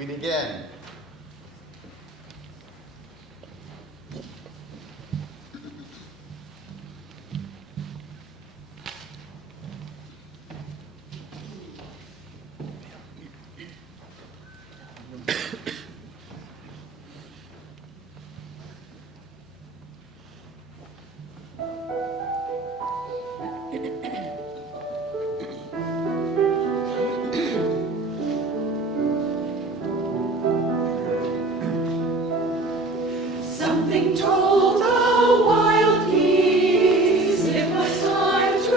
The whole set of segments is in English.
We begin. Something told the wild geese it was time to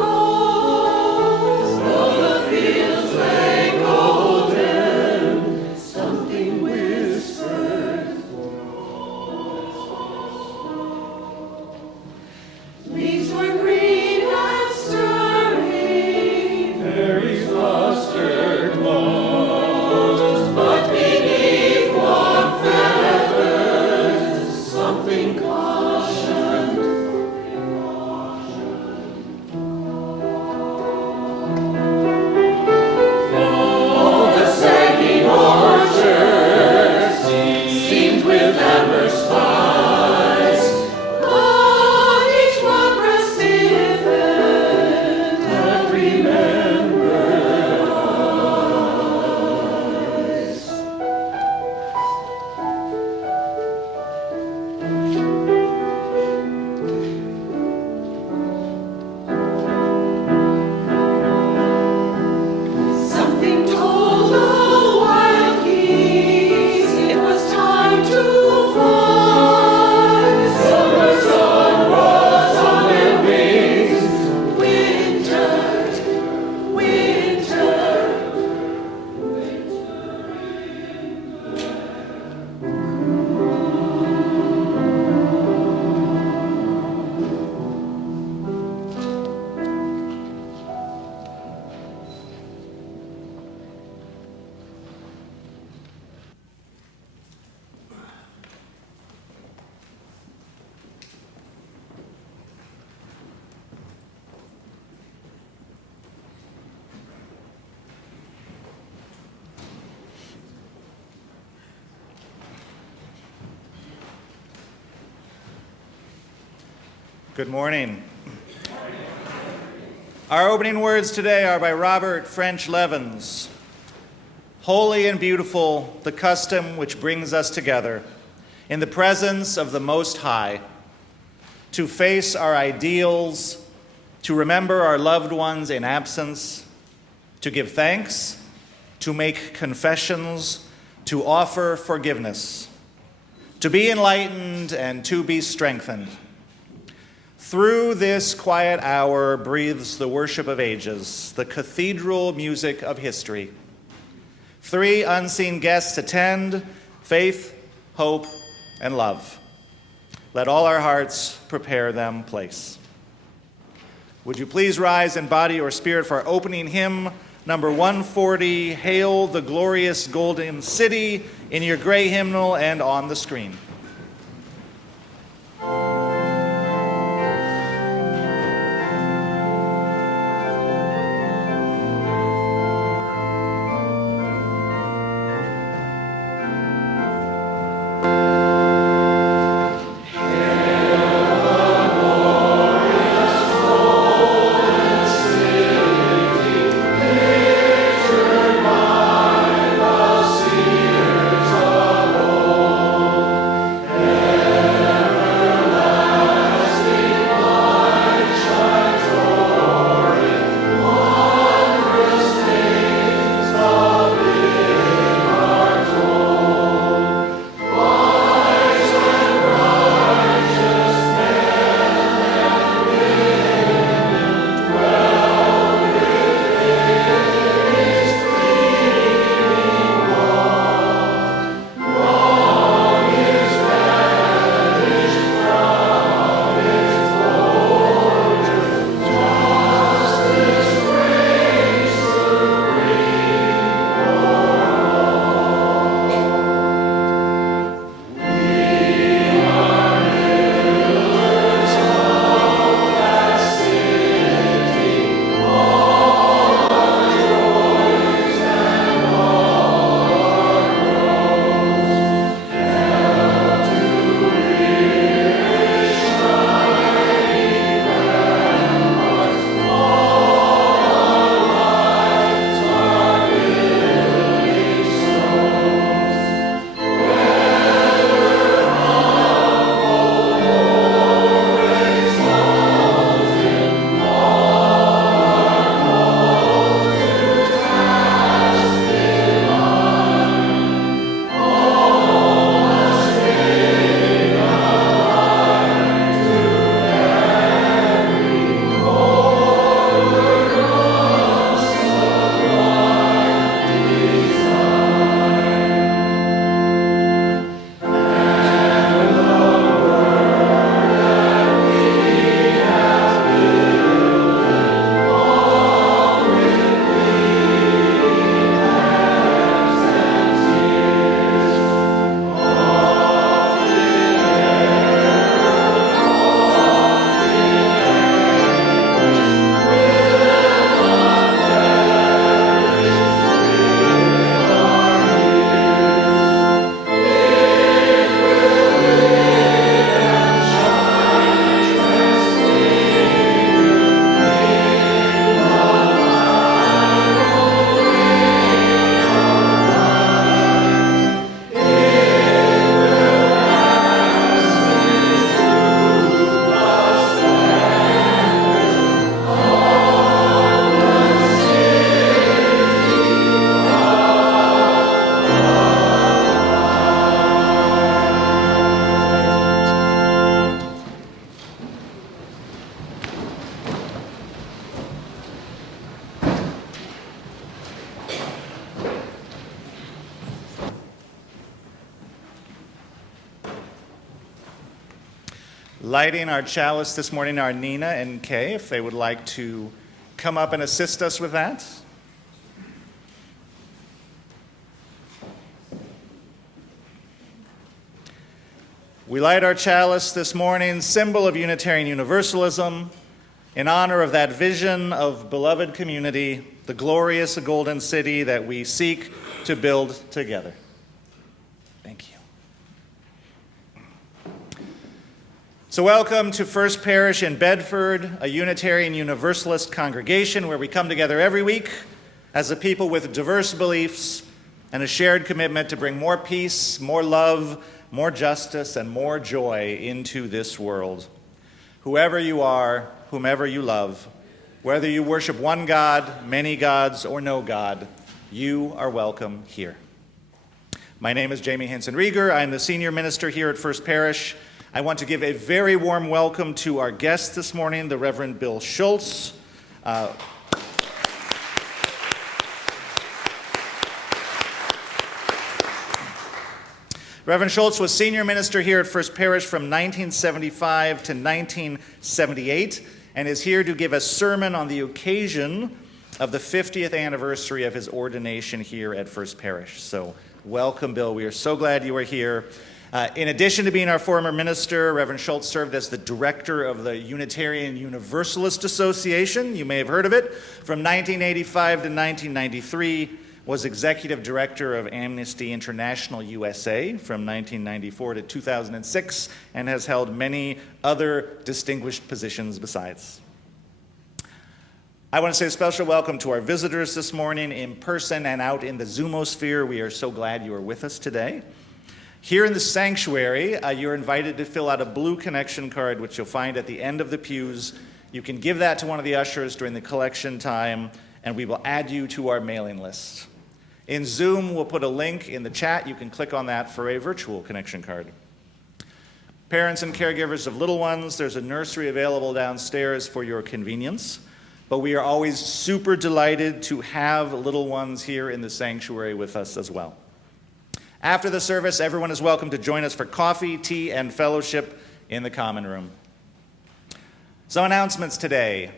rise. Though the fields lay golden, something whispered. Leaves were green and stirring, berries lustered most, but beneath warm feathers something cautioned. Oh, the sagging orchard seemed with amber spice. On each one rested and remembered eyes. Something told the wild geese it was time to fly. Summer sun was on their wings. Winter, winter. Good morning. Our opening words today are by Robert French Levins. Holy and beautiful, the custom which brings us together in the presence of the Most High, to face our ideals, to remember our loved ones in absence, to give thanks, to make confessions, to offer forgiveness, to be enlightened and to be strengthened. Through this quiet hour breathes the worship of ages, the cathedral music of history. 3 unseen guests attend: faith, hope, and love. Let all our hearts prepare them place. Would you please rise in body or spirit for our opening hymn, number 140, Hail the Glorious Golden City, in your gray hymnal and on the screen. Lighting our chalice this morning are Nina and Kay, if they would like to come up and assist us with that. We light our chalice this morning, symbol of Unitarian Universalism, in honor of that vision of beloved community, the glorious golden city that we seek to build together. Thank you. So welcome to First Parish in Bedford, a Unitarian Universalist congregation where we come together every week as a people with diverse beliefs and a shared commitment to bring more peace, more love, more justice, and more joy into this world. Whoever you are, whomever you love, whether you worship one God, many gods, or no God, you are welcome here. My name is Jamie Henson-Rieger. I'm the senior minister here at First Parish. I want to give a very warm welcome to our guest this morning, the Reverend Bill Schultz. Reverend Schultz was senior minister here at First Parish from 1975 to 1978 and is here to give a sermon on the occasion of the 50th anniversary of his ordination here at First Parish. So welcome, Bill. We are so glad you are here. In addition to being our former minister, Reverend Schultz served as the director of the Unitarian Universalist Association. You may have heard of it. From 1985 to 1993, was executive director of Amnesty International USA from 1994 to 2006, and has held many other distinguished positions besides. I want to say a special welcome to our visitors this morning in person and out in the Zoomosphere. We are so glad you are with us today. Here in the sanctuary, you're invited to fill out a blue connection card, which you'll find at the end of the pews. You can give that to one of the ushers during the collection time, and we will add you to our mailing list. In Zoom, we'll put a link in the chat. You can click on that for a virtual connection card. Parents and caregivers of little ones, there's a nursery available downstairs for your convenience. But we are always super delighted to have little ones here in the sanctuary with us as well. After the service, everyone is welcome to join us for coffee, tea, and fellowship in the common room. Some announcements today.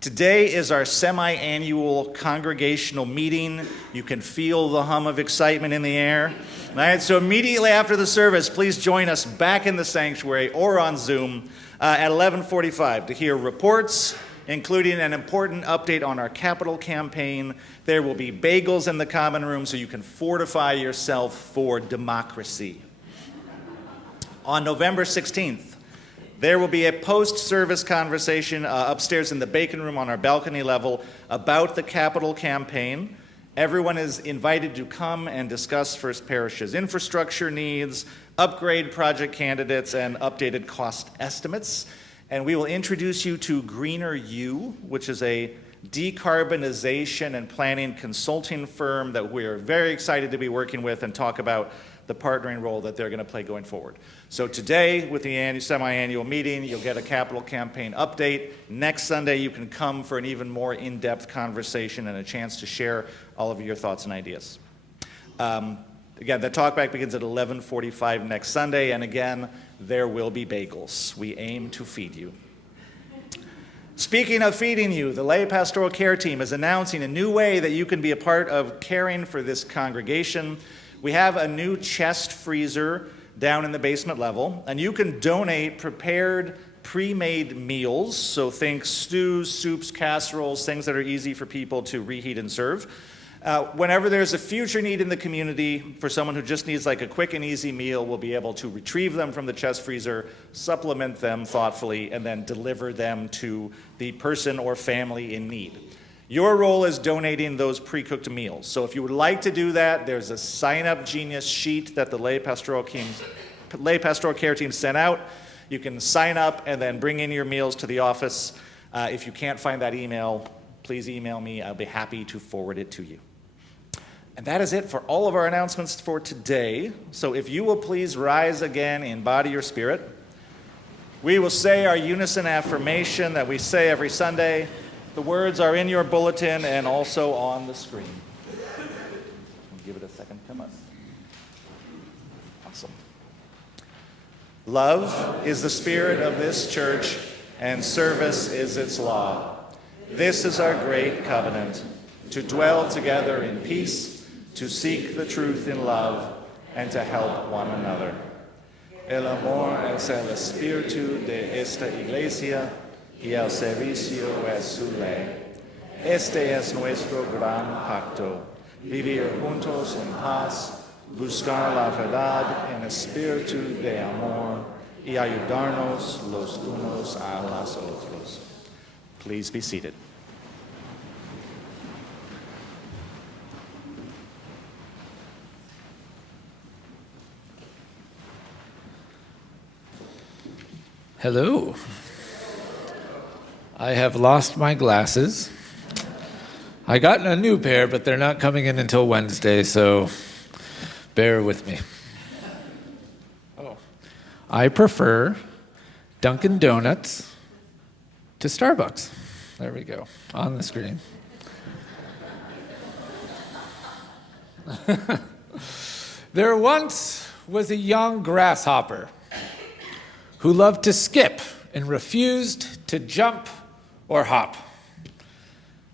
Today is our semi-annual congregational meeting. You can feel the hum of excitement in the air. All right, so immediately after the service, please join us back in the sanctuary or on Zoom at 11:45 to hear reports, including an important update on our capital campaign. There will be bagels in the common room so you can fortify yourself for democracy. On November 16th, there will be a post-service conversation upstairs in the bacon room on our balcony level about the capital campaign. Everyone is invited to come and discuss First Parish's infrastructure needs, upgrade project candidates, and updated cost estimates. And we will introduce you to Greener U, which is a decarbonization and planning consulting firm that we're very excited to be working with and talk about the partnering role that they're going to play going forward. So today, with the semi-annual meeting, you'll get a capital campaign update. Next Sunday, you can come for an even more in-depth conversation and a chance to share all of your thoughts and ideas. Again, the talkback begins at 11:45 next Sunday, and again, there will be bagels. We aim to feed you. Speaking of feeding you, the lay pastoral care team is announcing a new way that you can be a part of caring for this congregation. We have a new chest freezer down in the basement level, and you can donate prepared, pre-made meals, so think stews, soups, casseroles, things that are easy for people to reheat and serve. Whenever there's a future need in the community for someone who just needs like a quick and easy meal, we'll be able to retrieve them from the chest freezer, supplement them thoughtfully, and then deliver them to the person or family in need. Your role is donating those pre-cooked meals. So if you would like to do that, there's a sign-up genius sheet that the lay pastoral care team sent out. You can sign up and then bring in your meals to the office. If you can't find that email, please email me. I'll be happy to forward it to you. And that is it for all of our announcements for today. So if you will please rise again in body or spirit, we will say our unison affirmation that we say every Sunday. The words are in your bulletin and also on the screen. Give it a second to come up. Awesome. Love is the spirit of this church, and service is its law. This is our great covenant, to dwell together in peace, to seek the truth in love, and to help one another. El amor es el espíritu de esta iglesia, y el servicio es su ley. Este es nuestro gran pacto, vivir juntos en paz, buscar la verdad en espíritu de amor, y ayudarnos los unos a los otros. Please be seated. Hello. I have lost my glasses. I got a new pair, but they're not coming in until Wednesday, so bear with me. I prefer Dunkin' Donuts to Starbucks. There we go, on the screen. There once was a young grasshopper who loved to skip and refused to jump or hop.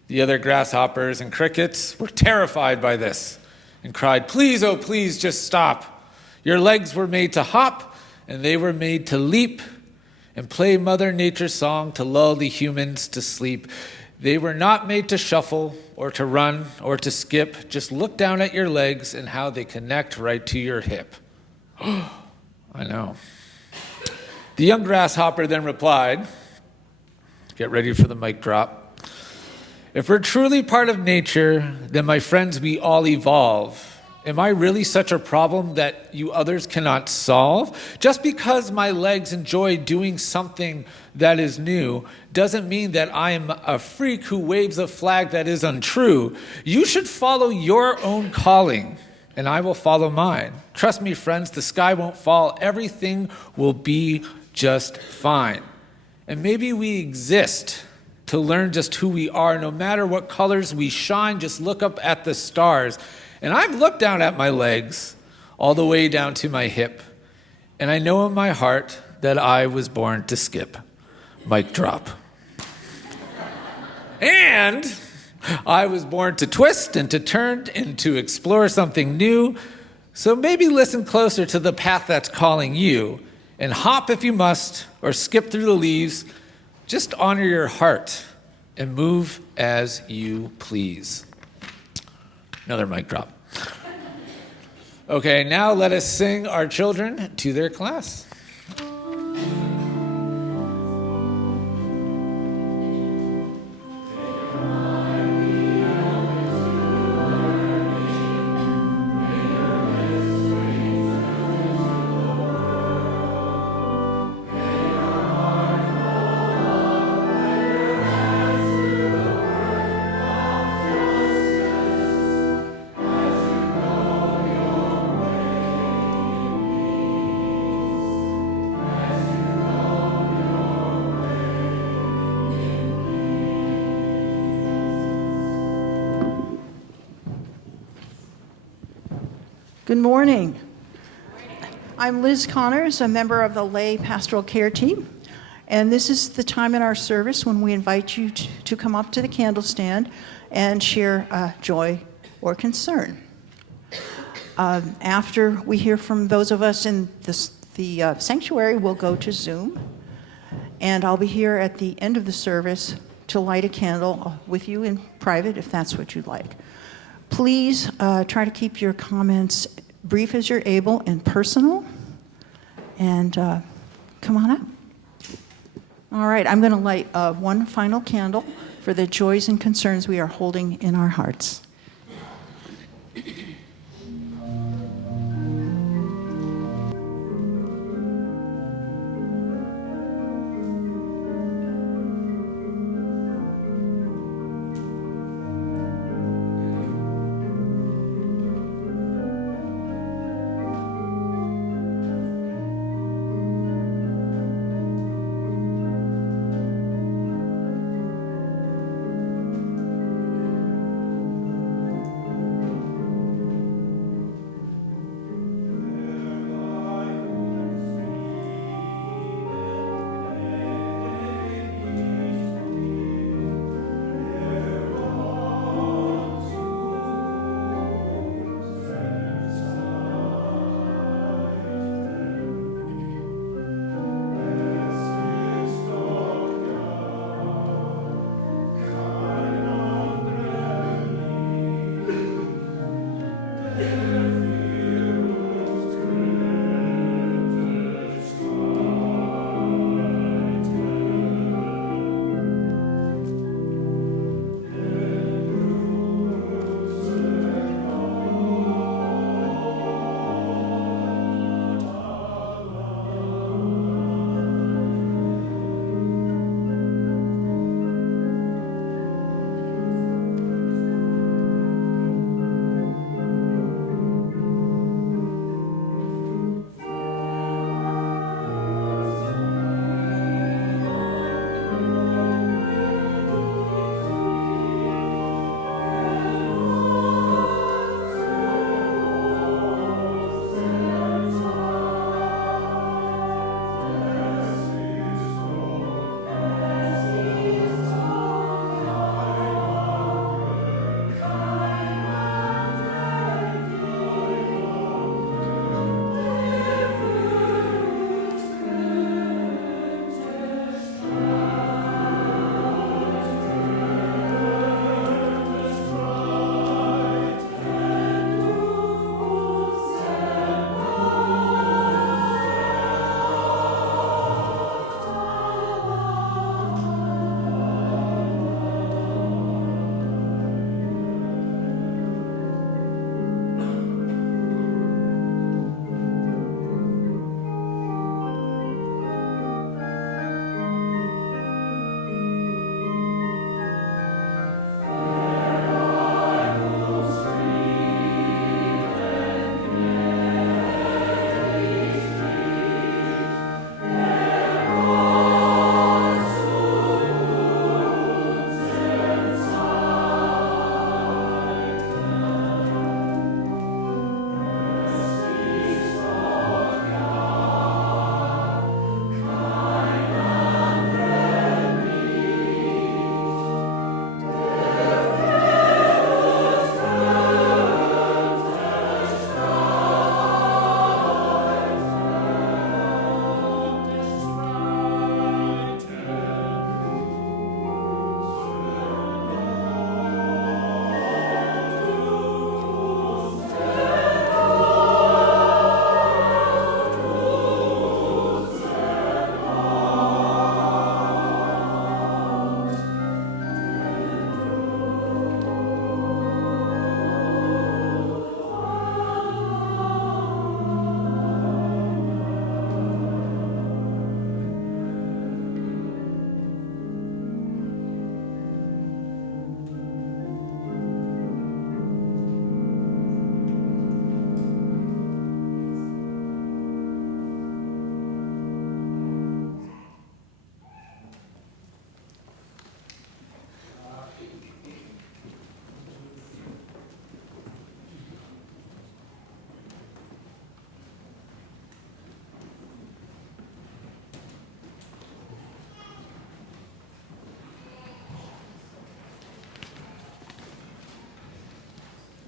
The other grasshoppers and crickets were terrified by this and cried, "Please, oh please, just stop. Your legs were made to hop, and they were made to leap and play Mother Nature's song to lull the humans to sleep. They were not made to shuffle or to run or to skip. Just look down at your legs and how they connect right to your hip." I know. The young grasshopper then replied, get ready for the mic drop, "If we're truly part of nature, then my friends, we all evolve. Am I really such a problem that you others cannot solve? Just because my legs enjoy doing something that is new doesn't mean that I am a freak who waves a flag that is untrue. You should follow your own calling, and I will follow mine. Trust me, friends, the sky won't fall. Everything will be just fine. And maybe we exist to learn just who we are. No matter what colors we shine, just look up at the stars. And I've looked down at my legs all the way down to my hip, and I know in my heart that I was born to skip." Mic drop. "And I was born to twist and to turn and to explore something new. So maybe listen closer to the path that's calling you, and hop if you must, or skip through the leaves. Just honor your heart and move as you please." Another mic drop. Okay, now let us sing our children to their class. Good morning. I'm Liz Connors, a member of the lay pastoral care team, and this is the time in our service when we invite you to come up to the candle stand and share joy or concern. After we hear from those of us in the sanctuary, we'll go to Zoom, and I'll be here at the end of the service to light a candle with you in private if that's what you'd like. Please try to keep your comments brief as you're able and personal. And come on up. All right, I'm going to light one final candle for the joys and concerns we are holding in our hearts.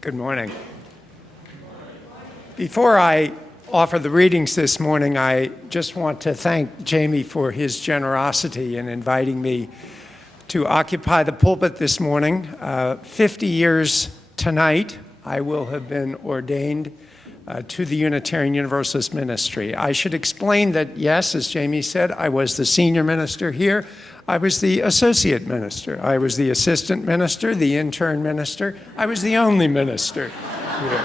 Good morning. Before I offer the readings this morning, I just want to thank Jamie for his generosity in inviting me to occupy the pulpit this morning. 50 years tonight, I will have been ordained to the Unitarian Universalist ministry. I should explain that, yes, as Jamie said, I was the senior minister here. I was the associate minister. I was the assistant minister, the intern minister. I was the only minister here.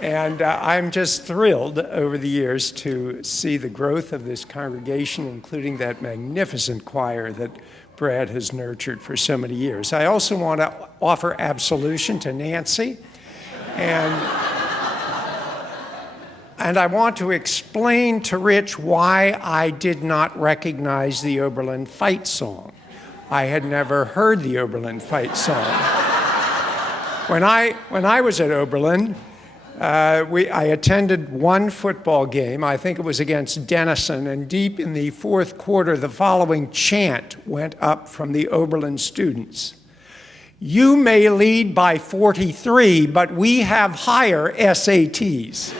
And I'm just thrilled over the years to see the growth of this congregation, including that magnificent choir that Brad has nurtured for so many years. I also want to offer absolution to Nancy. And I want to explain to Rich why I did not recognize the Oberlin fight song. I had never heard the Oberlin fight song. When I was at Oberlin, I attended one football game. I think it was against Denison, and deep in the fourth quarter, the following chant went up from the Oberlin students. "You may lead by 43, but we have higher SATs."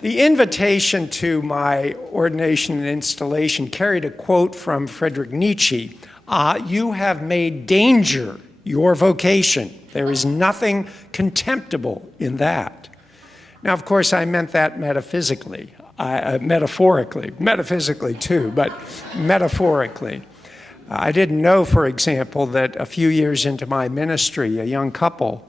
The invitation to my ordination and installation carried a quote from Friedrich Nietzsche. "You have made danger your vocation. There is nothing contemptible in that." Now, of course, I meant that metaphysically, metaphysically too, but metaphorically. I didn't know, for example, that a few years into my ministry, a young couple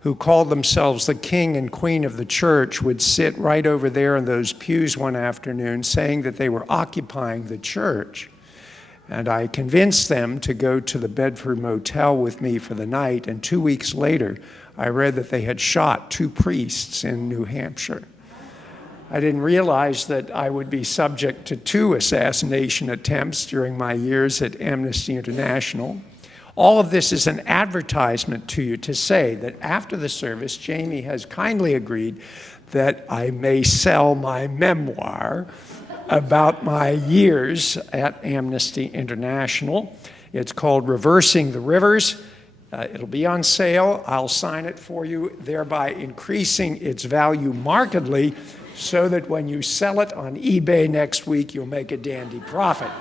who called themselves the king and queen of the church would sit right over there in those pews one afternoon saying that they were occupying the church. And I convinced them to go to the Bedford Motel with me for the night, and 2 weeks later, I read that they had shot 2 priests in New Hampshire. I didn't realize that I would be subject to 2 assassination attempts during my years at Amnesty International. All of this is an advertisement to you to say that after the service, Jamie has kindly agreed that I may sell my memoir about my years at Amnesty International. It's called Reversing the Rivers. It'll be on sale. I'll sign it for you, thereby increasing its value markedly so that when you sell it on eBay next week, you'll make a dandy profit.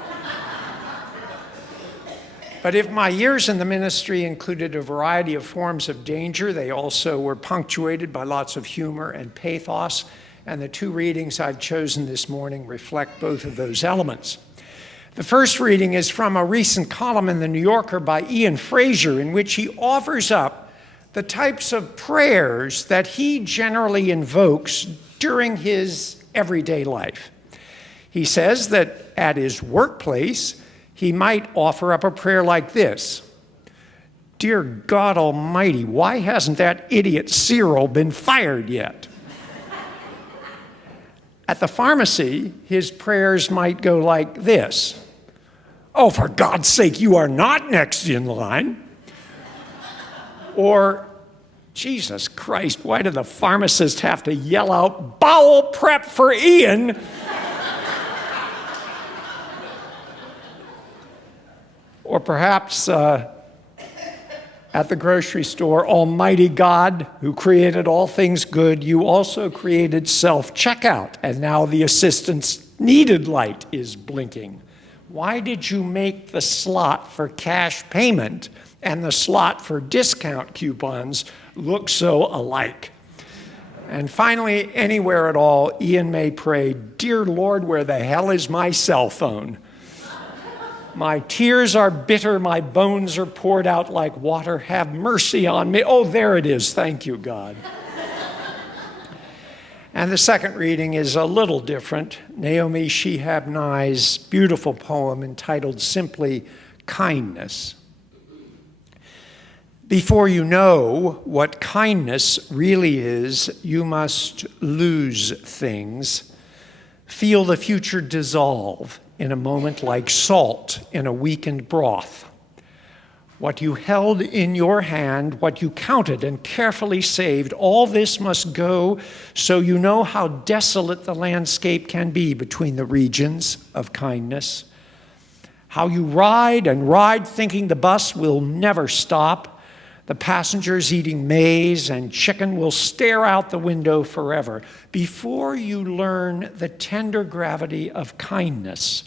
But if my years in the ministry included a variety of forms of danger, they also were punctuated by lots of humor and pathos, and the 2 readings I've chosen this morning reflect both of those elements. The first reading is from a recent column in The New Yorker by Ian Fraser, in which he offers up the types of prayers that he generally invokes during his everyday life. He says that at his workplace, he might offer up a prayer like this: "Dear God Almighty, why hasn't that idiot Cyril been fired yet?" At the pharmacy, his prayers might go like this: "Oh, for God's sake, you are not next in line." Or, "Jesus Christ, why did the pharmacist have to yell out, 'Bowel prep for Ian'?" Or perhaps at the grocery store, "Almighty God, who created all things good, you also created self-checkout, and now the assistant's needed light is blinking. Why did you make the slot for cash payment and the slot for discount coupons look so alike?" And finally, anywhere at all, Ian may pray, "Dear Lord, where the hell is my cell phone? My tears are bitter, my bones are poured out like water. Have mercy on me." Oh, there it is. Thank you, God. And the second reading is a little different. Naomi Shihab Nye's beautiful poem entitled simply "Kindness." Before you know what kindness really is, you must lose things, feel the future dissolve in a moment like salt in a weakened broth. What you held in your hand, what you counted and carefully saved, all this must go so you know how desolate the landscape can be between the regions of kindness. how you ride and ride thinking the bus will never stop. The passengers eating maize and chicken will stare out the window forever before you learn the tender gravity of kindness.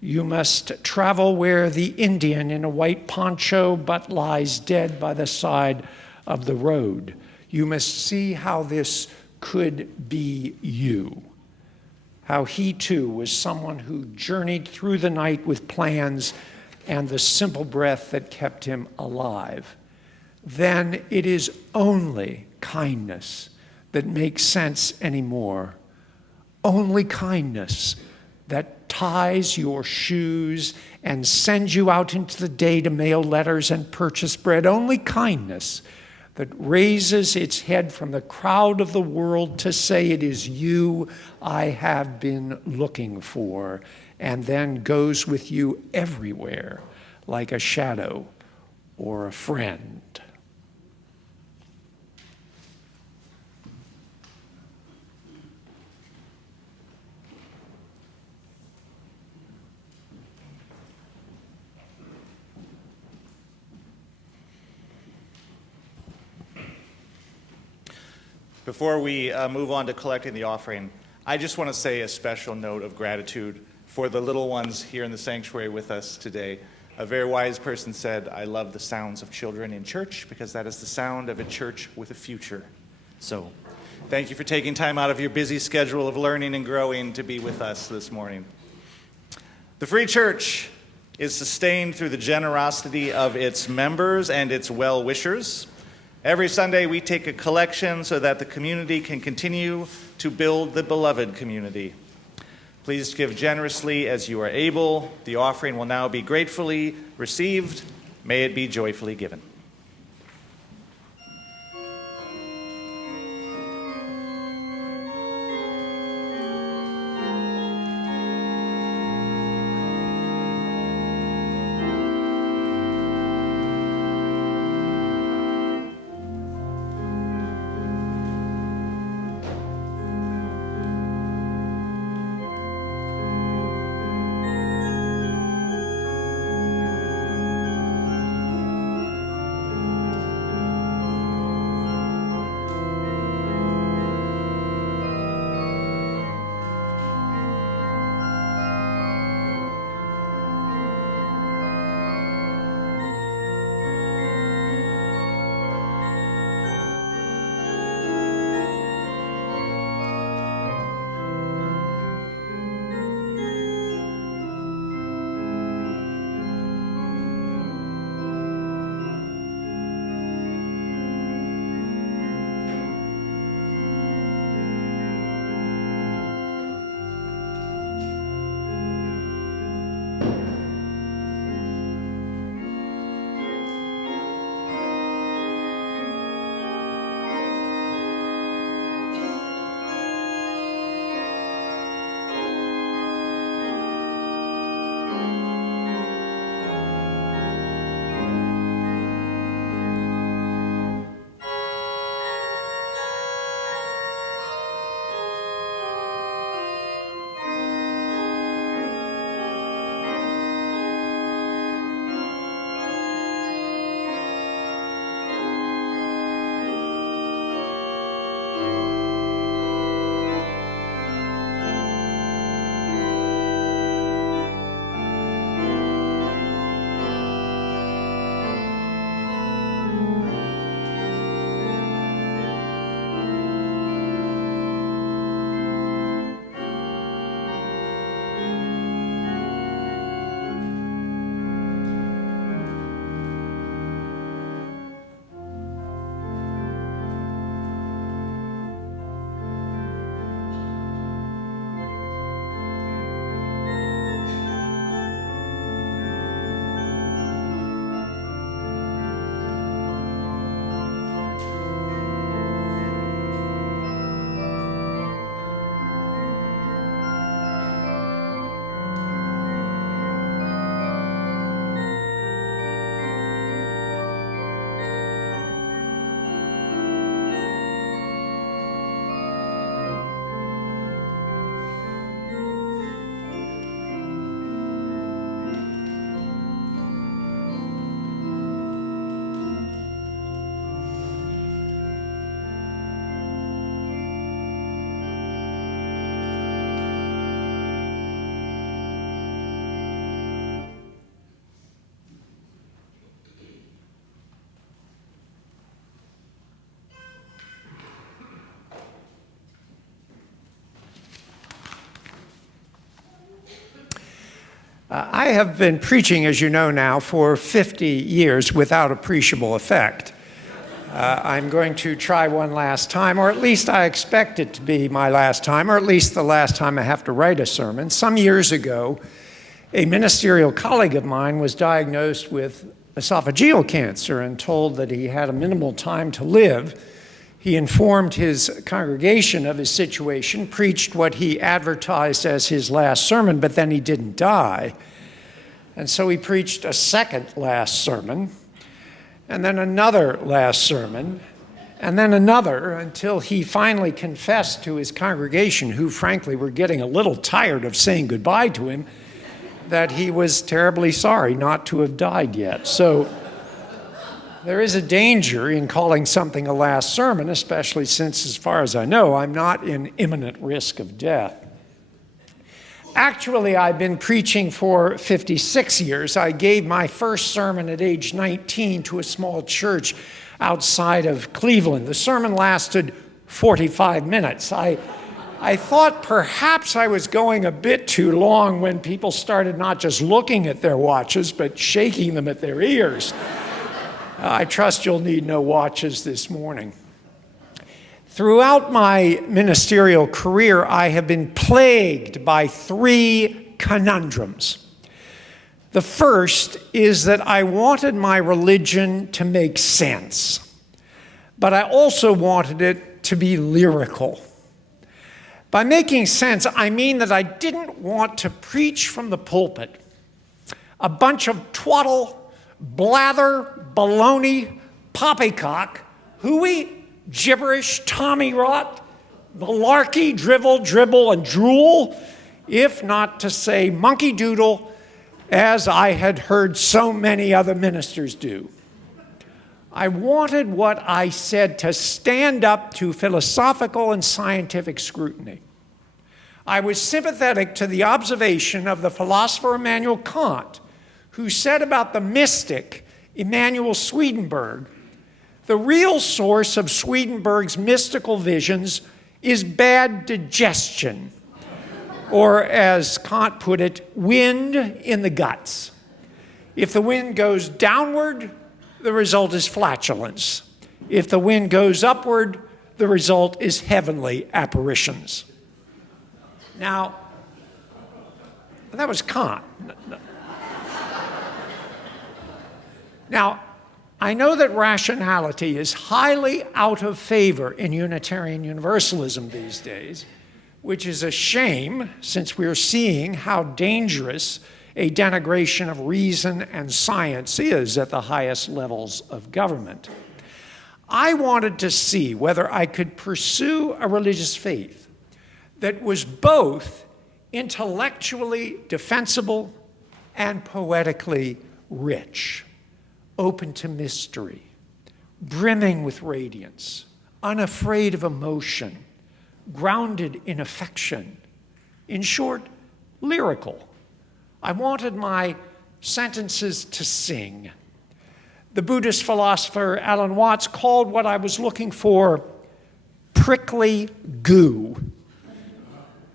You must travel where the Indian in a white poncho but lies dead by the side of the road. You must see how this could be you. How he too was someone who journeyed through the night with plans and the simple breath that kept him alive. Then it is only kindness that makes sense anymore. Only kindness that ties your shoes and sends you out into the day to mail letters and purchase bread. Only kindness that raises its head from the crowd of the world to say, it is you I have been looking for, and then goes with you everywhere like a shadow or a friend. Before we move on to collecting the offering, I just want to say a special note of gratitude for the little ones here in the sanctuary with us today. A very wise person said, I love the sounds of children in church because that is the sound of a church with a future. So thank you for taking time out of your busy schedule of learning and growing to be with us this morning. The Free Church is sustained through the generosity of its members and its well-wishers. Every Sunday, we take a collection so that the community can continue to build the beloved community. Please give generously as you are able. The offering will now be gratefully received. May it be joyfully given. I have been preaching, as you know now, for 50 years without appreciable effect. I'm going to try one last time, or at least I expect it to be my last time, or at least the last time I have to write a sermon. Some years ago, a ministerial colleague of mine was diagnosed with esophageal cancer and told that he had a minimal time to live. He informed his congregation of his situation, preached what he advertised as his last sermon, but then he didn't die. And so he preached a second last sermon, and then another last sermon, and then another, until he finally confessed to his congregation, who frankly were getting a little tired of saying goodbye to him, that he was terribly sorry not to have died yet. So there is a danger in calling something a last sermon, especially since, as far as I know, I'm not in imminent risk of death. Actually, I've been preaching for 56 years. I gave my first sermon at age 19 to a small church outside of Cleveland. The sermon lasted 45 minutes. I thought perhaps I was going a bit too long when people started not just looking at their watches, but shaking them at their ears. I trust you'll need no watches this morning. Throughout my ministerial career, I have been plagued by three conundrums. The first is that I wanted my religion to make sense, but I also wanted it to be lyrical. By making sense, I mean that I didn't want to preach from the pulpit a bunch of twaddle, blather, baloney, poppycock, hooey, gibberish, tommy rot, malarkey, drivel, dribble, and drool, if not to say monkey doodle, as I had heard so many other ministers do. I wanted what I said to stand up to philosophical and scientific scrutiny. I was sympathetic to the observation of the philosopher Immanuel Kant, who said about the mystic Emanuel Swedenborg, the real source of Swedenborg's mystical visions is bad digestion, or as Kant put it, wind in the guts. If the wind goes downward, the result is flatulence. If the wind goes upward, the result is heavenly apparitions. Now, that was Kant. Now, I know that rationality is highly out of favor in Unitarian Universalism these days, which is a shame since we're seeing how dangerous a denigration of reason and science is at the highest levels of government. I wanted to see whether I could pursue a religious faith that was both intellectually defensible and poetically rich, open to mystery, brimming with radiance, unafraid of emotion, grounded in affection. In short, lyrical. I wanted my sentences to sing. The Buddhist philosopher Alan Watts called what I was looking for prickly goo.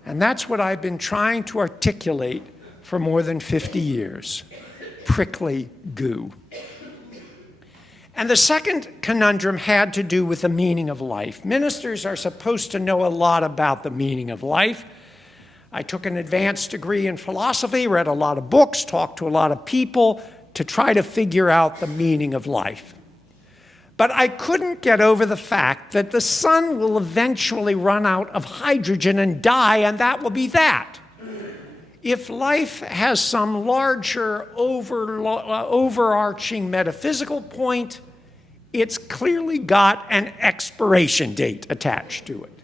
And that's what I've been trying to articulate for more than 50 years. Prickly goo. And the second conundrum had to do with the meaning of life. Ministers are supposed to know a lot about the meaning of life. I took an advanced degree in philosophy, read a lot of books, talked to a lot of people to try to figure out the meaning of life. But I couldn't get over the fact that the sun will eventually run out of hydrogen and die, and that will be that. If life has some larger, overarching metaphysical point, it's clearly got an expiration date attached to it.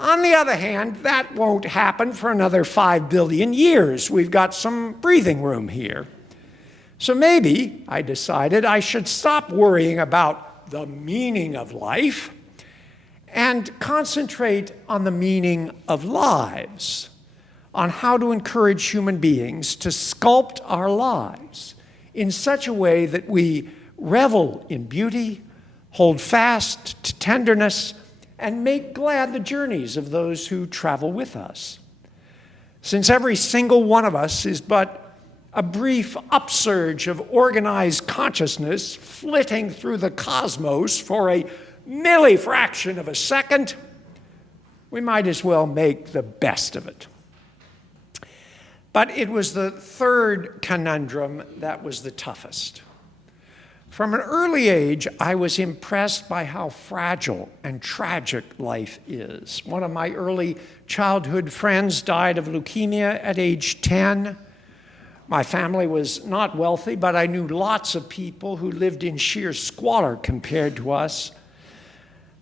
On the other hand, that won't happen for another 5 billion years. We've got some breathing room here. So maybe, I decided, I should stop worrying about the meaning of life and concentrate on the meaning of lives, on how to encourage human beings to sculpt our lives in such a way that we revel in beauty, hold fast to tenderness, and make glad the journeys of those who travel with us. Since every single one of us is but a brief upsurge of organized consciousness flitting through the cosmos for a millifraction of a second, we might as well make the best of it. But it was the third conundrum that was the toughest. From an early age, I was impressed by how fragile and tragic life is. One of my early childhood friends died of leukemia at age 10. My family was not wealthy, but I knew lots of people who lived in sheer squalor compared to us.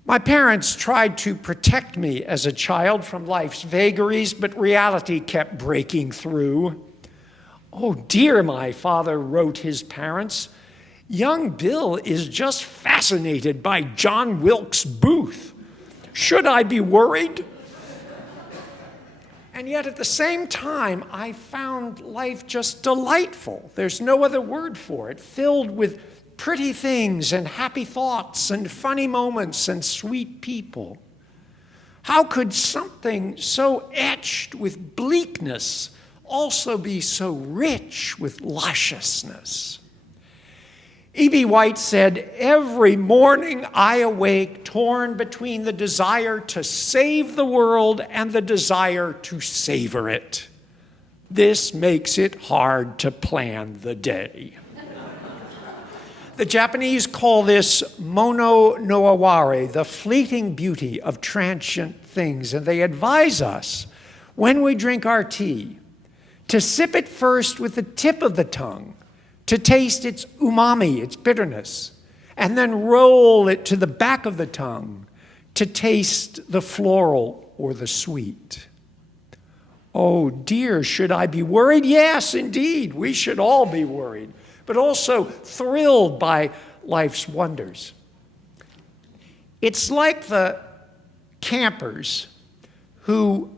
My parents tried to protect me as a child from life's vagaries, but reality kept breaking through. "Oh dear," my father wrote his parents, "young Bill is just fascinated by John Wilkes Booth. Should I be worried?" And yet at the same time, I found life just delightful. There's no other word for it, filled with pretty things and happy thoughts and funny moments and sweet people. How could something so etched with bleakness also be so rich with lusciousness? E.B. White said, "Every morning I awake torn between the desire to save the world and the desire to savor it. This makes it hard to plan the day." The Japanese call this mono no aware, the fleeting beauty of transient things, and they advise us, when we drink our tea, to sip it first with the tip of the tongue, to taste its umami, its bitterness, and then roll it to the back of the tongue, to taste the floral or the sweet. Oh dear, should I be worried? Yes, indeed, we should all be worried, but also thrilled by life's wonders. It's like the campers who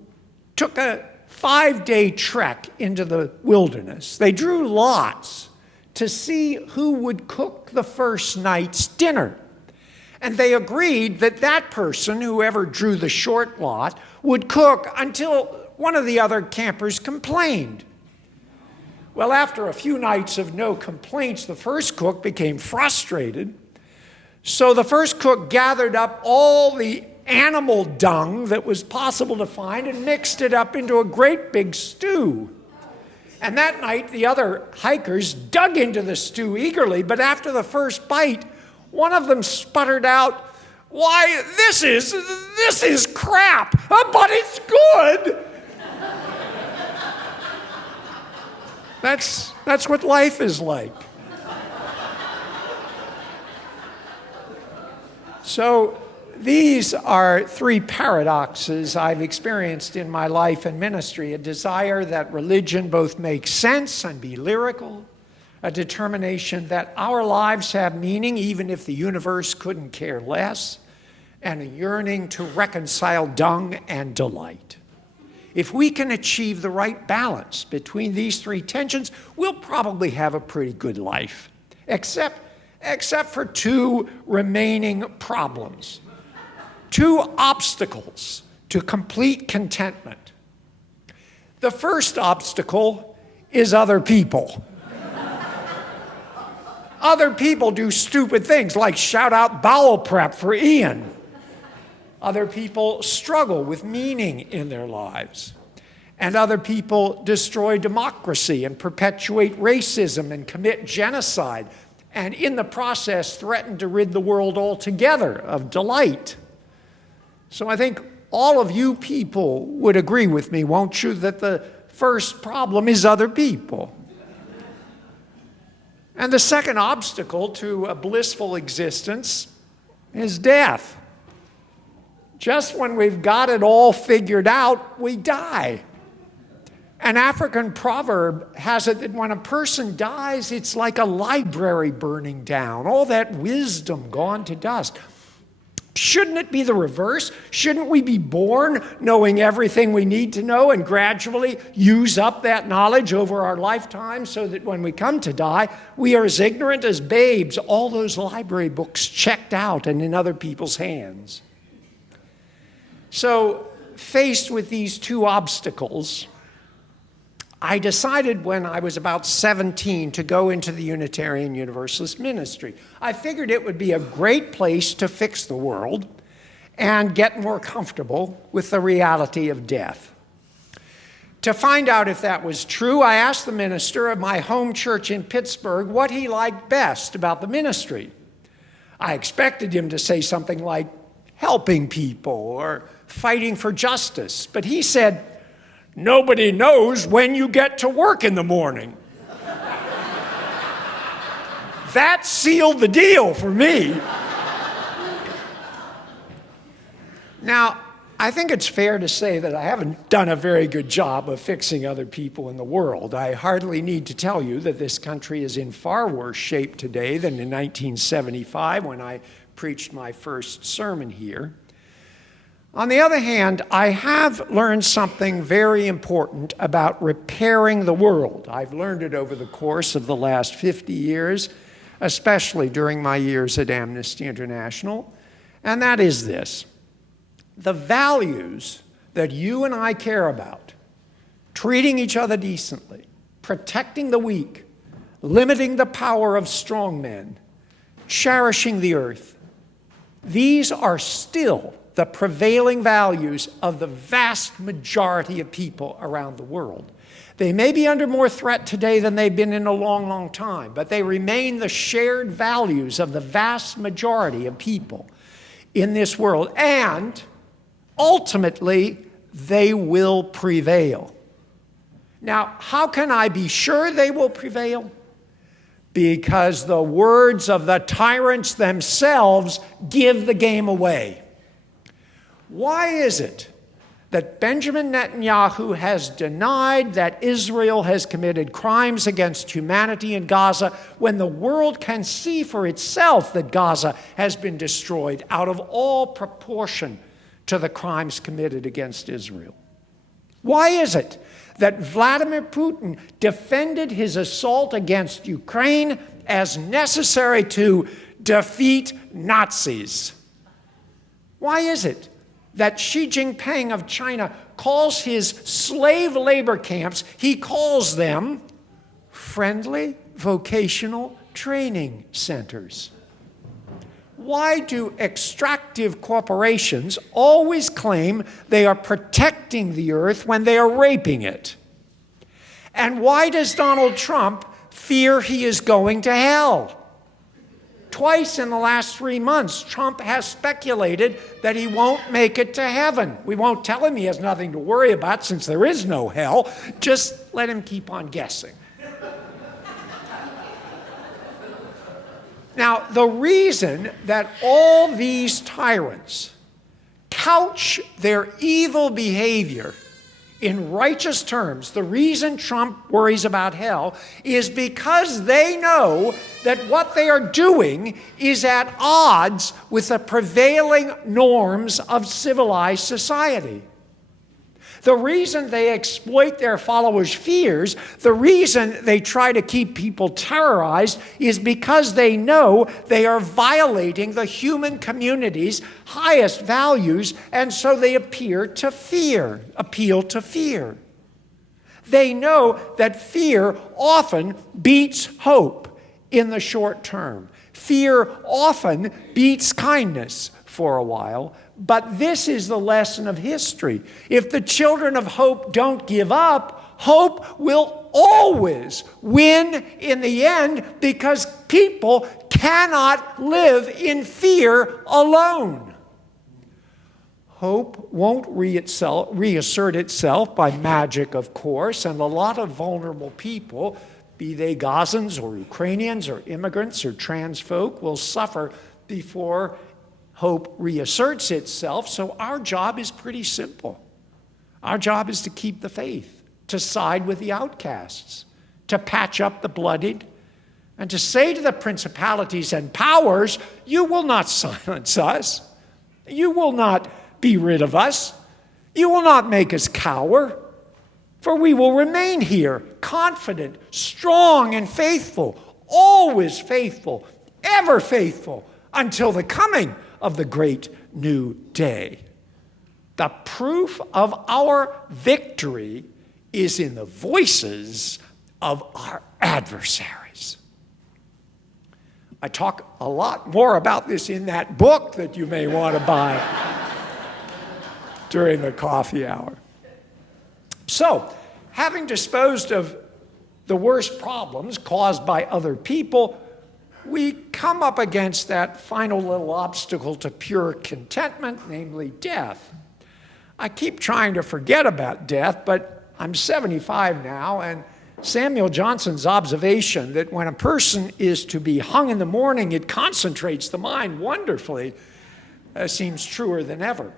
took a 5-day trek into the wilderness. They drew lots to see who would cook the first night's dinner. And they agreed that that person, whoever drew the short lot, would cook until one of the other campers complained. Well, after a few nights of no complaints, the first cook became frustrated. So the first cook gathered up all the animal dung that was possible to find and mixed it up into a great big stew. And that night, the other hikers dug into the stew eagerly, but after the first bite, one of them sputtered out, "Why, this is crap, but it's good." That's what life is like. So these are three paradoxes I've experienced in my life and ministry: a desire that religion both makes sense and be lyrical, a determination that our lives have meaning even if the universe couldn't care less, and a yearning to reconcile dung and delight. If we can achieve the right balance between these three tensions, we'll probably have a pretty good life, except for two remaining problems, two obstacles to complete contentment. The first obstacle is other people. Other people do stupid things like shout out bowel prep for Ian. Other people struggle with meaning in their lives. And other people destroy democracy and perpetuate racism and commit genocide, and in the process threaten to rid the world altogether of delight. So I think all of you people would agree with me, won't you, that the first problem is other people. And the second obstacle to a blissful existence is death. Just when we've got it all figured out, we die. An African proverb has it that when a person dies, it's like a library burning down, all that wisdom gone to dust. Shouldn't it be the reverse? Shouldn't we be born knowing everything we need to know and gradually use up that knowledge over our lifetime so that when we come to die, we are as ignorant as babes, all those library books checked out and in other people's hands? So, faced with these two obstacles, I decided when I was about 17 to go into the Unitarian Universalist ministry. I figured it would be a great place to fix the world and get more comfortable with the reality of death. To find out if that was true, I asked the minister of my home church in Pittsburgh what he liked best about the ministry. I expected him to say something like helping people or fighting for justice, but he said, "Nobody knows when you get to work in the morning." That sealed the deal for me. Now, I think it's fair to say that I haven't done a very good job of fixing other people in the world. I hardly need to tell you that this country is in far worse shape today than in 1975 when I preached my first sermon here. On the other hand, I have learned something very important about repairing the world. I've learned it over the course of the last 50 years, especially during my years at Amnesty International, and that is this. The values that you and I care about, treating each other decently, protecting the weak, limiting the power of strong men, cherishing the earth, these are still the prevailing values of the vast majority of people around the world. They may be under more threat today than they've been in a long, long time, but they remain the shared values of the vast majority of people in this world, and ultimately, they will prevail. Now, how can I be sure they will prevail? Because the words of the tyrants themselves give the game away. Why is it that Benjamin Netanyahu has denied that Israel has committed crimes against humanity in Gaza when the world can see for itself that Gaza has been destroyed out of all proportion to the crimes committed against Israel? Why is it that Vladimir Putin defended his assault against Ukraine as necessary to defeat Nazis? Why is it that Xi Jinping of China calls his slave labor camps, he calls them friendly vocational training centers? Why do extractive corporations always claim they are protecting the earth when they are raping it? And why does Donald Trump fear he is going to hell? Twice in the last 3 months, Trump has speculated that he won't make it to heaven. We won't tell him he has nothing to worry about since there is no hell. Just let him keep on guessing. Now, the reason that all these tyrants couch their evil behavior in righteous terms, the reason Trump worries about hell is because they know that what they are doing is at odds with the prevailing norms of civilized society. The reason they exploit their followers' fears, the reason they try to keep people terrorized is because they know they are violating the human community's highest values, and so they appeal to fear. They know that fear often beats hope in the short term. Fear often beats kindness for a while. But this is the lesson of history. If the children of hope don't give up, hope will always win in the end because people cannot live in fear alone. Hope won't reassert itself by magic, of course, and a lot of vulnerable people, be they Gazans or Ukrainians or immigrants or trans folk, will suffer before hope reasserts itself. So our job is pretty simple. Our job is to keep the faith, to side with the outcasts, to patch up the bloodied, and to say to the principalities and powers, you will not silence us. You will not be rid of us. You will not make us cower. For we will remain here, confident, strong, and faithful, always faithful, ever faithful, until the coming of the great new day. The proof of our victory is in the voices of our adversaries. I talk a lot more about this in that book that you may want to buy during the coffee hour. So, having disposed of the worst problems caused by other people, we come up against that final little obstacle to pure contentment, namely death. I keep trying to forget about death, but I'm 75 now, and Samuel Johnson's observation that when a person is to be hung in the morning, it concentrates the mind wonderfully, seems truer than ever.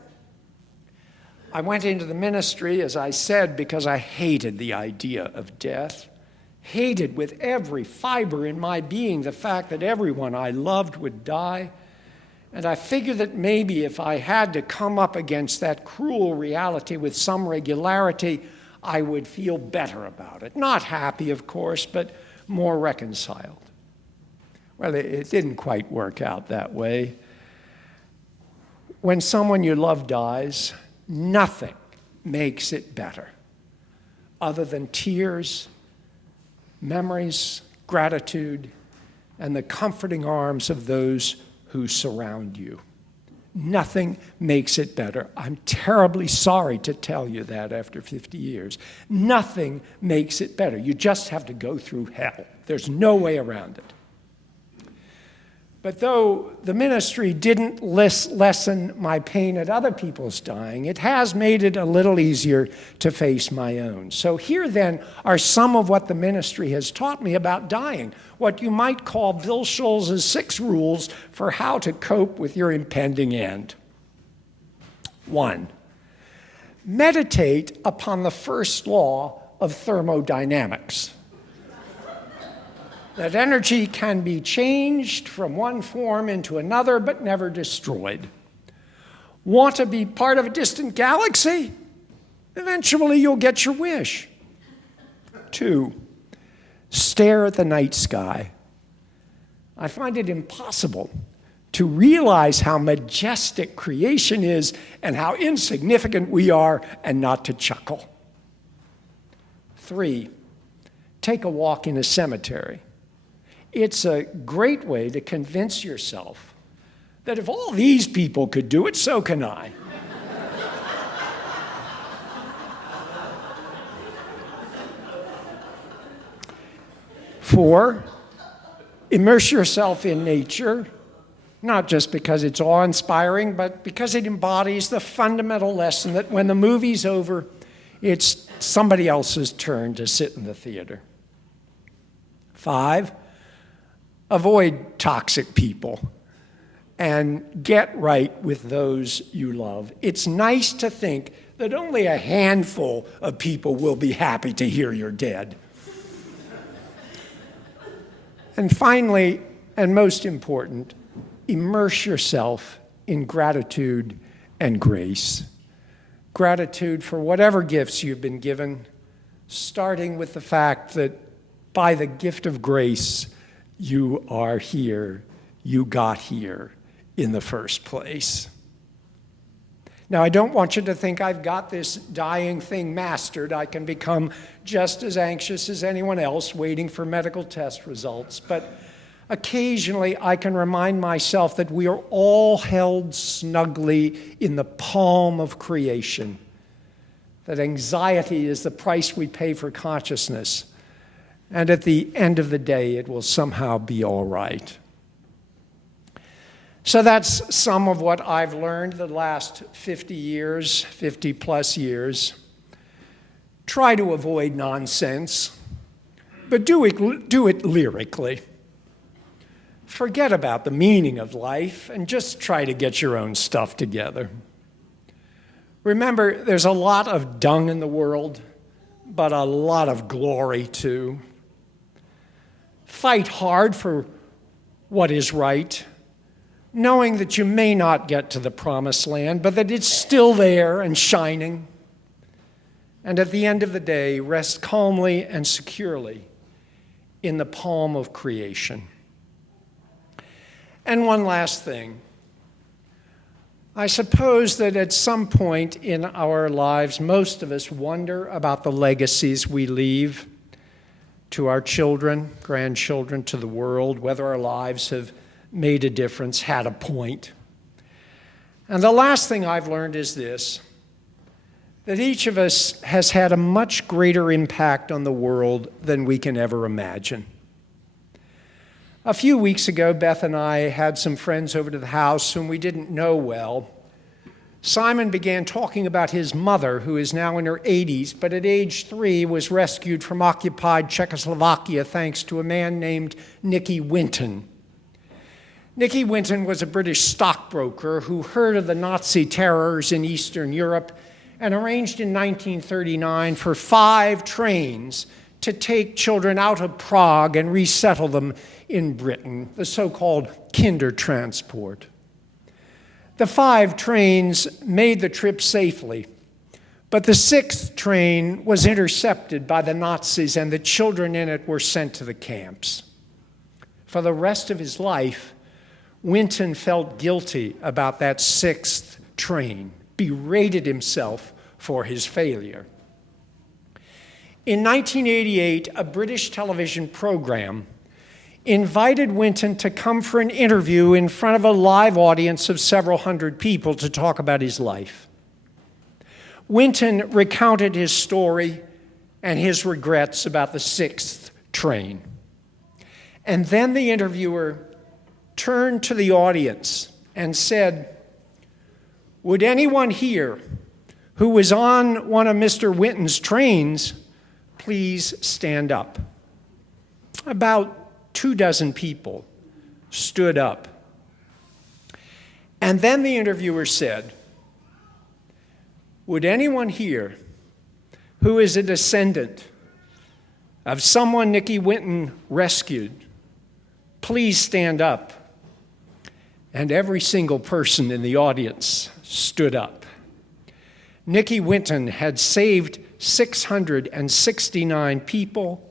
I went into the ministry, as I said, because I hated the idea of death, hated with every fiber in my being the fact that everyone I loved would die. And I figured that maybe if I had to come up against that cruel reality with some regularity, I would feel better about it. Not happy, of course, but more reconciled. Well, it didn't quite work out that way. When someone you love dies, nothing makes it better other than tears, memories, gratitude, and the comforting arms of those who surround you. Nothing makes it better. I'm terribly sorry to tell you that after 50 years. Nothing makes it better. You just have to go through hell. There's no way around it. But though the ministry didn't lessen my pain at other people's dying, it has made it a little easier to face my own. So here then are some of what the ministry has taught me about dying, what you might call Bill Schulz's 6 rules for how to cope with your impending end. 1, meditate upon the first law of thermodynamics. That energy can be changed from one form into another, but never destroyed. Want to be part of a distant galaxy? Eventually you'll get your wish. 2, stare at the night sky. I find it impossible to realize how majestic creation is and how insignificant we are and not to chuckle. 3, take a walk in a cemetery. It's a great way to convince yourself that if all these people could do it, so can I. 4, immerse yourself in nature, not just because it's awe-inspiring, but because it embodies the fundamental lesson that when the movie's over, it's somebody else's turn to sit in the theater. 5, avoid toxic people and get right with those you love. It's nice to think that only a handful of people will be happy to hear you're dead. And finally, and most important, immerse yourself in gratitude and grace. Gratitude for whatever gifts you've been given, starting with the fact that by the gift of grace, you are here, you got here in the first place. Now, I don't want you to think I've got this dying thing mastered. I can become just as anxious as anyone else waiting for medical test results. But occasionally, I can remind myself that we are all held snugly in the palm of creation, that anxiety is the price we pay for consciousness. And at the end of the day, it will somehow be all right. So that's some of what I've learned the last 50 years, 50 plus years. Try to avoid nonsense, but do it lyrically. Forget about the meaning of life and just try to get your own stuff together. Remember, there's a lot of dung in the world, but a lot of glory too. Fight hard for what is right, knowing that you may not get to the promised land, but that it's still there and shining. And at the end of the day, rest calmly and securely in the palm of creation. And one last thing. I suppose that at some point in our lives, most of us wonder about the legacies we leave to our children, grandchildren, to the world, whether our lives have made a difference, had a point. And the last thing I've learned is this, that each of us has had a much greater impact on the world than we can ever imagine. A few weeks ago, Beth and I had some friends over to the house whom we didn't know well. Simon began talking about his mother, who is now in her 80s, but at age 3 was rescued from occupied Czechoslovakia thanks to a man named Nicky Winton. Nicky Winton was a British stockbroker who heard of the Nazi terrors in Eastern Europe and arranged in 1939 for 5 trains to take children out of Prague and resettle them in Britain, the so-called Kindertransport. The 5 trains made the trip safely, but the 6th train was intercepted by the Nazis and the children in it were sent to the camps. For the rest of his life, Winton felt guilty about that 6th train, berated himself for his failure. In 1988, a British television program invited Winton to come for an interview in front of a live audience of several hundred people to talk about his life. Winton recounted his story and his regrets about the 6th train. And then the interviewer turned to the audience and said, "Would anyone here who was on one of Mr. Winton's trains please stand up?" About 24 people stood up. And then the interviewer said, "Would anyone here who is a descendant of someone Nicky Winton rescued please stand up?" And every single person in the audience stood up. Nicky Winton had saved 669 people,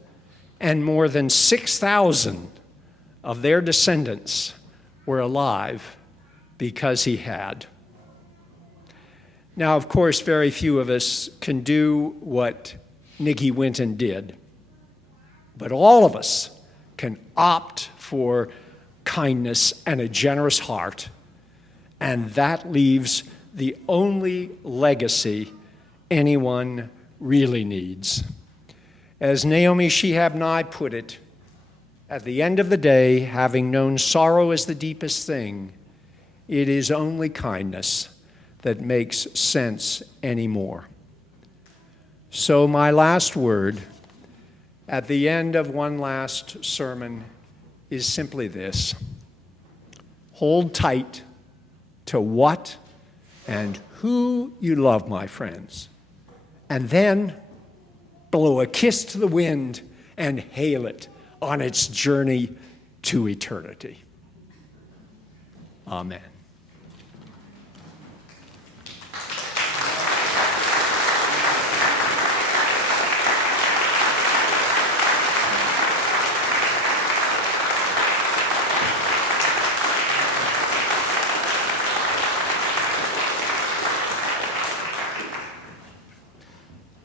and more than 6,000 of their descendants were alive because he had. Now, of course, very few of us can do what Nicky Winton did, but all of us can opt for kindness and a generous heart, and that leaves the only legacy anyone really needs. As Naomi Shihab Nye put it, at the end of the day, having known sorrow as the deepest thing, it is only kindness that makes sense anymore. So my last word at the end of one last sermon is simply this: hold tight to what and who you love, my friends, and then blow a kiss to the wind and hail it on its journey to eternity. Amen.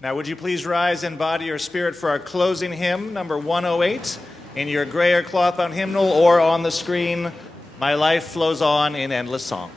Now, would you please rise in body or spirit for our closing hymn, number 108, in your gray or cloth-bound hymnal, or on the screen, "My Life Flows On in Endless Song."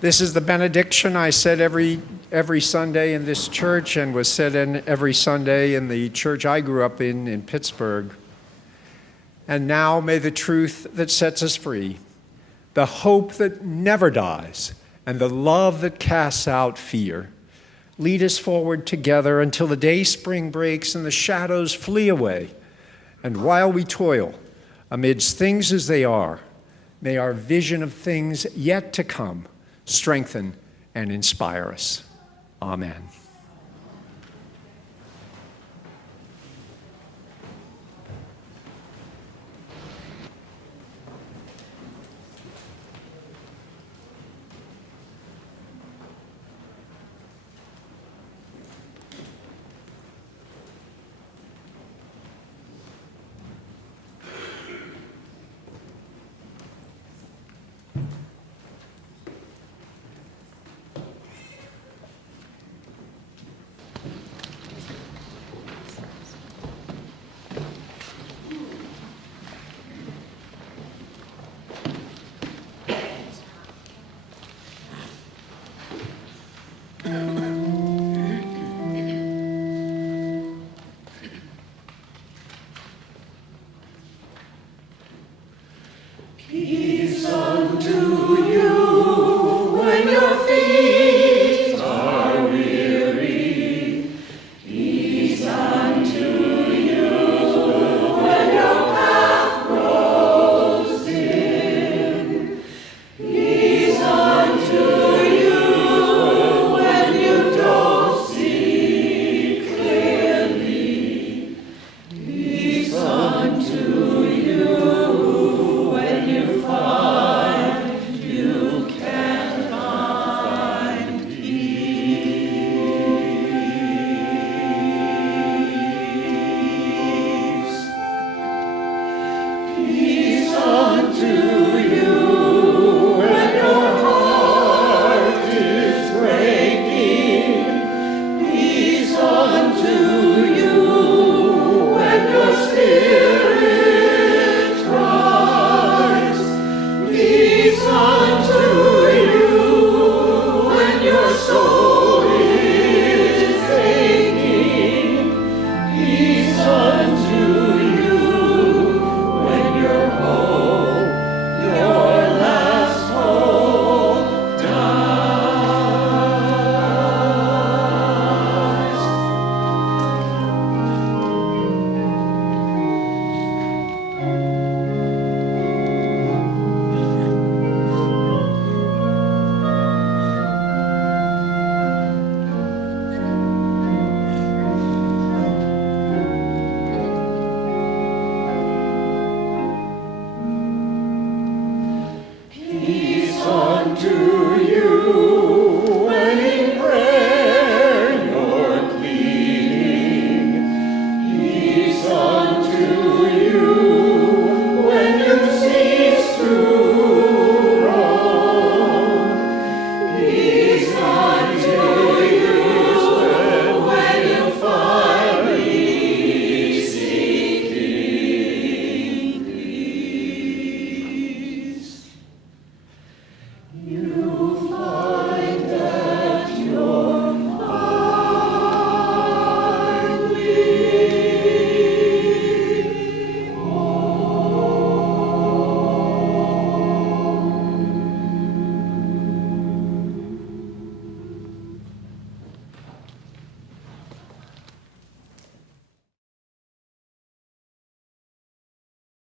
This is the benediction I said every Sunday in this church and was said in every Sunday in the church I grew up in Pittsburgh. And now may the truth that sets us free, the hope that never dies, and the love that casts out fear lead us forward together until the day spring breaks and the shadows flee away. And while we toil amidst things as they are, may our vision of things yet to come strengthen and inspire us. Amen.